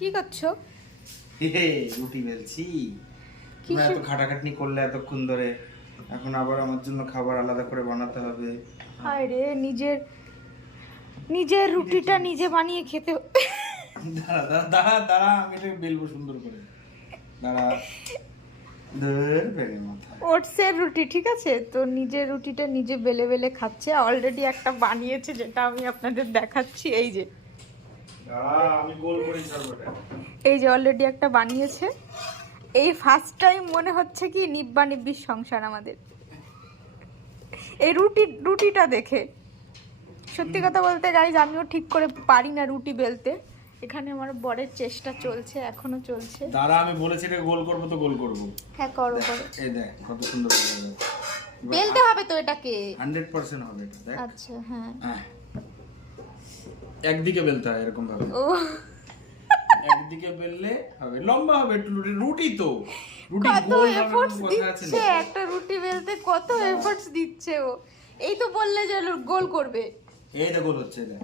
কি করছো? রুটি বেলছি। তুমি এত খাটাখাটনি করলে এতক্ষণ ধরে, এখন আবার আমার জন্য খাবার আলাদা করে বানাতে হবে। হায় রে, নিজের রুটিটা নিজে বানিয়ে খেতে দাঁড়া দাঁড়া দাঁড়া দাঁড়া, আমি এটাকে বেলবো সুন্দর করে। দাঁড়া, ধর বেড়ে মাথা। ওটসের রুটি, ঠিক আছে? তো নিজের রুটিটা নিজে বেলে বেলে খাচ্ছে। অলরেডি একটা বানিয়েছে, যেটা আমি আপনাদের দেখাচ্ছি। এই যে দাঁড়া, আমি গোল করে ছাড়বো এটা। এই যে অলরেডি একটা বানিয়েছে। এই ফার্স্ট টাইম মনে হচ্ছে কি নিব্বা নিব্বির সংসার আমাদের, এই রুটিটা দেখে। সত্যি কথা বলতে গাইজ, আমিও ঠিক করে পারি না রুটি বেলতে। এখানে আমার বরের চেষ্টা চলছে, এখনো চলছে। দাঁড়া, আমি বলেছি এটা গোল করবো তো গোল করবো। হ্যাঁ, করো করো। এই দেখ কত সুন্দর করে বেলতে হবে তো এটাকে। 100% হবে এটা, দেখ। আচ্ছা, হ্যাঁ। একদিকে বেলতে হয় এরকম ভাবে। ও, একদিকে বেললে হবে, লম্বা হবে একটু। রুটি তো, রুটি কত গোল হবে এফোর্টস কোনো কথা আছে দিচ্ছে না। একটা রুটি বেলতে, কত এফোর্টস দিচ্ছে ও। এই তো বললে যে গোল করবে। এই দেখ গোল হচ্ছে, দেখ।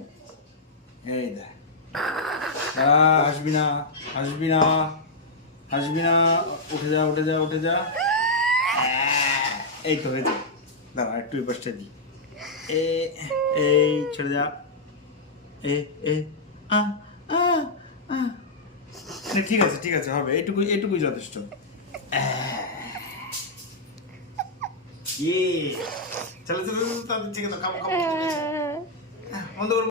এই দেখ, আসবি না, আসবি না, আসবি না, উঠে যা উঠে যা উঠে যা। এই তো হয়েছে। দাঁড়া একটু এই পাশটা দিই। এই ছেড়ে যা। এ আ আ আ। ঠিক আছে ঠিক আছে, হবে। এইটুকুই যথেষ্ট। চলো চলো চলো, তাদের থেকে তো খাবো খাবো। বন্ধ করো।